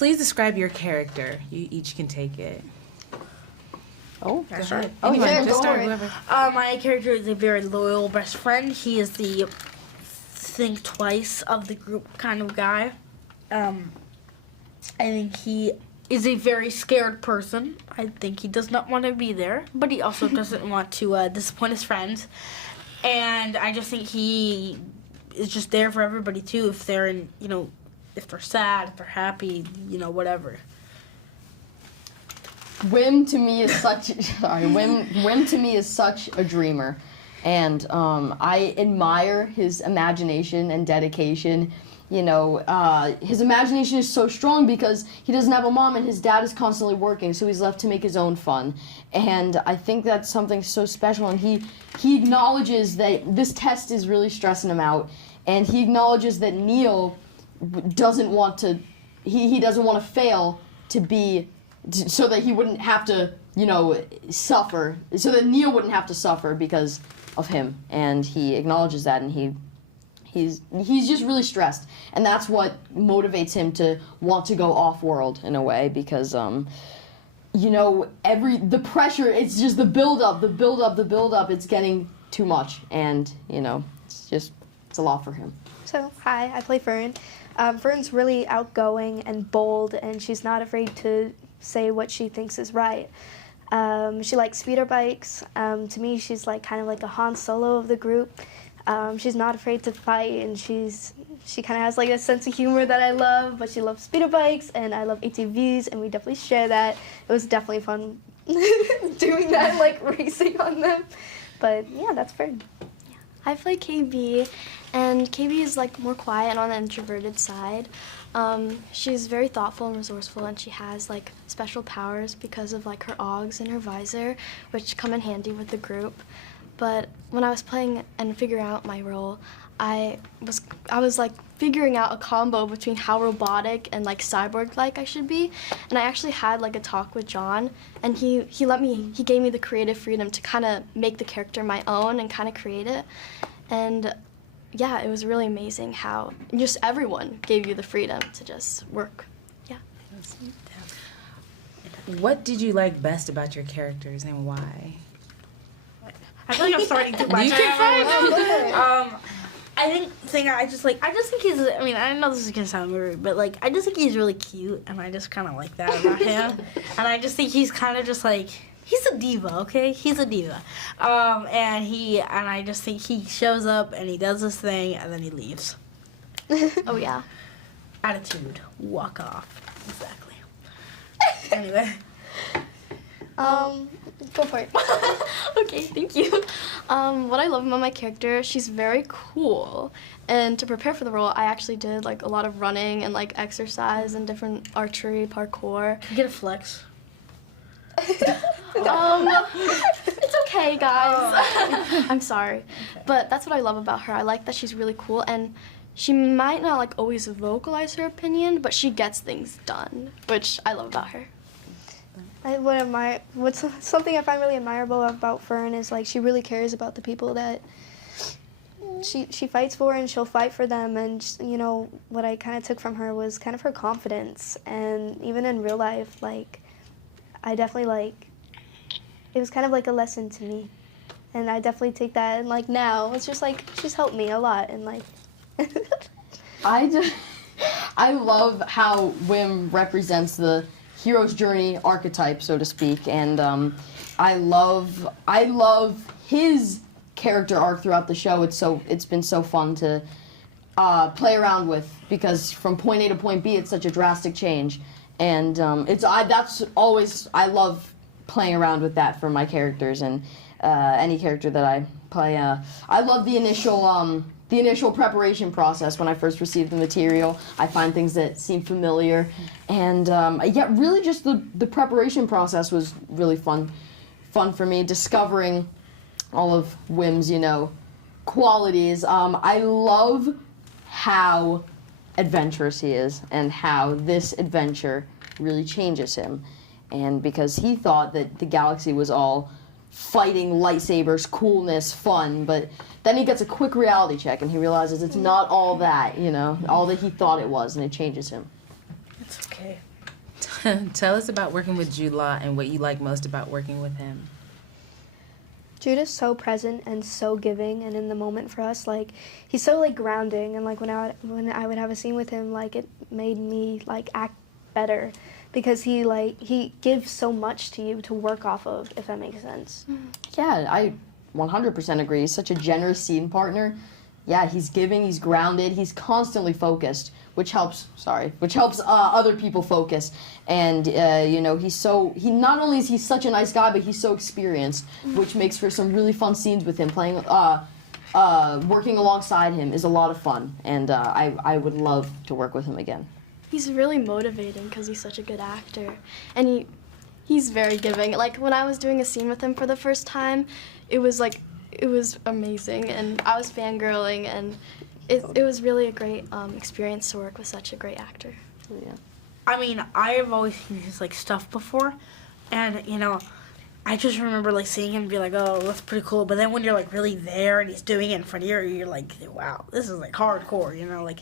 Please describe your character. You each can take it. Oh, Go ahead. Oh, Anyone, yeah, just go start for it. whoever. My character is a very loyal best friend. He is the think twice of the group kind of guy. I think he is a very scared person. I think he does not want to be there, but he also doesn't want to disappoint his friends. And I just think he is just there for everybody too. If they're if they're sad, if they're happy, whatever. Wim to me is such a dreamer, and I admire his imagination and dedication. His imagination is so strong because he doesn't have a mom and his dad is constantly working, so he's left to make his own fun. And I think that's something so special, and he acknowledges that this test is really stressing him out, and he acknowledges that Neil doesn't want to, he doesn't want to fail so that he wouldn't have to, suffer, so that Neil wouldn't have to suffer because of him. And he acknowledges that, and he's just really stressed, and that's what motivates him to want to go off-world in a way, because the pressure, it's just the build up, it's getting too much, and it's a lot for him. So, hi, I play Fern. Fern's really outgoing and bold, and she's not afraid to say what she thinks is right. She likes speeder bikes. To me, she's kind of like a Han Solo of the group. She's not afraid to fight, and she kind of has a sense of humor that I love, but she loves speeder bikes, and I love ATVs, and we definitely share that. It was definitely fun doing that, racing on them. But yeah, that's Fern. I play KB, and KB is more quiet and on the introverted side. She's very thoughtful and resourceful, and she has special powers because of her AUGs and her visor, which come in handy with the group. But when I was playing and figuring out my role, I was figuring out a combo between how robotic and cyborg-like I should be, and I actually had a talk with John, and he gave me the creative freedom to kind of make the character my own and kind of create it, and yeah, it was really amazing how just everyone gave you the freedom to just work. Yeah. What did you like best about your characters and why? I feel like I'm starting too much. You can find I just think he's, I know this is gonna sound weird, but I just think he's really cute, and I just kind of like that about him. And I just think he's kind of just he's a diva, okay? He's a diva. And I just think he shows up and he does this thing and then he leaves. Oh yeah. Attitude, walk off. Exactly. Anyway. Go for it. Okay, thank you. What I love about my character, she's very cool. And to prepare for the role, I actually did a lot of running and exercise and different archery, parkour. Get a flex. It's okay, guys. Oh. I'm sorry. Okay. But that's what I love about her. I like that she's really cool, and she might not always vocalize her opinion, but she gets things done, which I love about her. What's something I find really admirable about Fern is she really cares about the people that she fights for, and she'll fight for them. And what I kind of took from her was kind of her confidence, and even in real life, I definitely it was kind of a lesson to me, and I definitely take that. And now it's just she's helped me a lot, and I love how Wim represents the hero's journey archetype, so to speak, and I love his character arc throughout the show. It's been so fun to play around with, because from point A to point B, it's such a drastic change, and I love playing around with that for my characters, and any character that I play. I love the initial preparation process when I first received the material. I find things that seem familiar, and really just the preparation process was really fun for me, discovering all of Wim's qualities. I love how adventurous he is, and how this adventure really changes him, and because he thought that the galaxy was all fighting, lightsabers, coolness, fun, but then he gets a quick reality check and he realizes it's not all that, all that he thought it was, and it changes him. It's okay. Tell us about working with Jude Law and what you like most about working with him. Jude is so present and so giving and in the moment for us. Like, he's so like grounding, and like when I would have a scene with him, like it made me like act better because he gives so much to you to work off of, if that makes sense. Yeah, I 100% agree. He's such a generous scene partner. Yeah, he's giving, he's grounded, he's constantly focused, which helps other people focus. And you know, he not only is he such a nice guy, but he's so experienced, which makes for some really fun scenes with him. Playing, working alongside him is a lot of fun, and I would love to work with him again. He's really motivating because he's such a good actor, and he's very giving. Like when I was doing a scene with him for the first time, it was amazing, and I was fangirling, and it was really a great experience to work with such a great actor. Yeah. I mean, I have always seen his like stuff before, and you know, I just remember like seeing him and be like, oh, that's pretty cool. But then when you're like really there and he's doing it in front of you, you're like, wow, this is like hardcore, you know, like.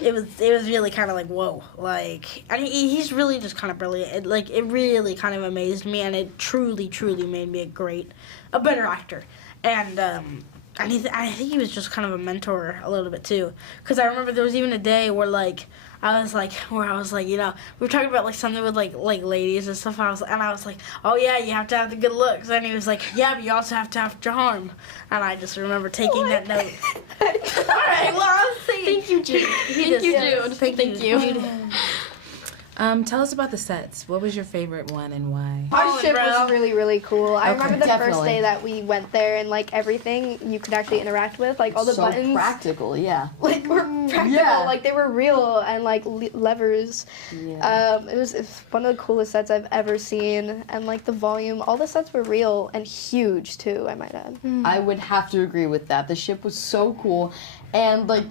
It was really kind of like, whoa, like, and he's really just kind of brilliant. It really kind of amazed me, and it truly made me a better actor. And I think he was just kind of a mentor a little bit too, because I remember there was even a day where I was like, you know, we were talking about like something with like ladies and stuff. And I was like, oh yeah, you have to have the good looks. And he was like, yeah, but you also have to have charm. And I just remember taking that note. All right, well, I'll see. Thank you, Jude. Thank you, Jude. Thank you. Tell us about the sets. What was your favorite one and why? Our ship was really cool. I Okay, remember the definitely. first day that we went there, and like everything you could actually interact with, like all the so buttons, practical, yeah. like were practical, Yeah. like they were real, and like levers. Yeah. It's one of the coolest sets I've ever seen, and like the volume, all the sets were real and huge too, I might add. I would have to agree with that. The ship was so cool, and like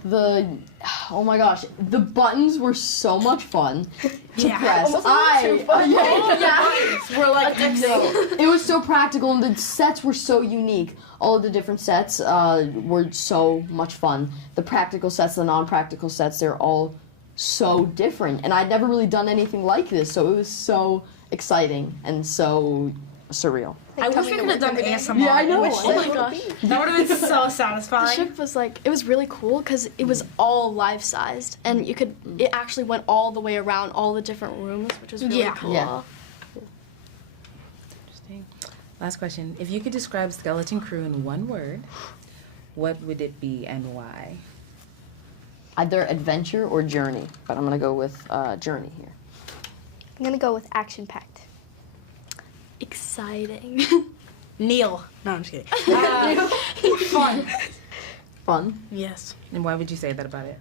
oh my gosh, the buttons were so much fun to press. Almost a little too fun. We're like, It was so practical, and the sets were so unique. All of the different sets were so much fun. The practical sets, the non-practical sets, they're all so different. And I'd never really done anything like this, so it was so exciting and so surreal. I wish we could have done ASMR. Yeah, I know. Oh my gosh. That would have been so The satisfying. ship was it was really cool because it was all life-sized, and it actually went all the way around all the different rooms, which was really Yeah. cool. Yeah. Interesting. Last question. If you could describe Skeleton Crew in one word, what would it be and why? Either adventure or journey, but I'm gonna go with journey here. I'm gonna go with action-packed. Exciting. Neil. No, I'm just kidding. Fun. Fun. Yes. And why would you say that about it?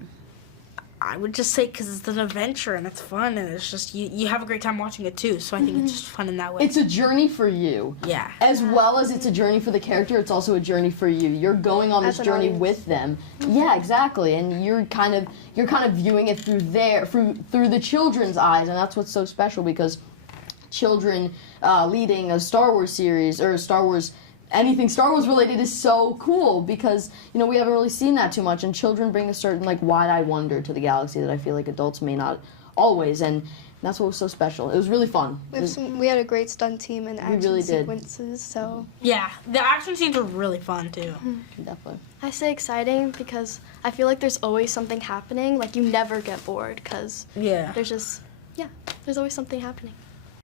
I would just say because it's an adventure and it's fun and it's just, you have a great time watching it too. So I think it's just fun in that way. It's a journey for you. Yeah. As well as it's a journey for the character, it's also a journey for you. You're going on this As an journey audience. with them. Yeah, exactly. And you're kind of viewing it through the children's eyes, and that's what's so special because children leading a Star Wars series or anything Star Wars related is so cool because, you know, we haven't really seen that too much, and children bring a certain like wide-eyed wonder to the galaxy that I feel like adults may not always, and that's what was so special. It was really fun. We had a great stunt team and action really did. sequences, so Yeah. The action scenes are really fun too. Definitely. I say exciting because I feel like there's always something happening. Like you never get bored because Yeah. there's always something happening.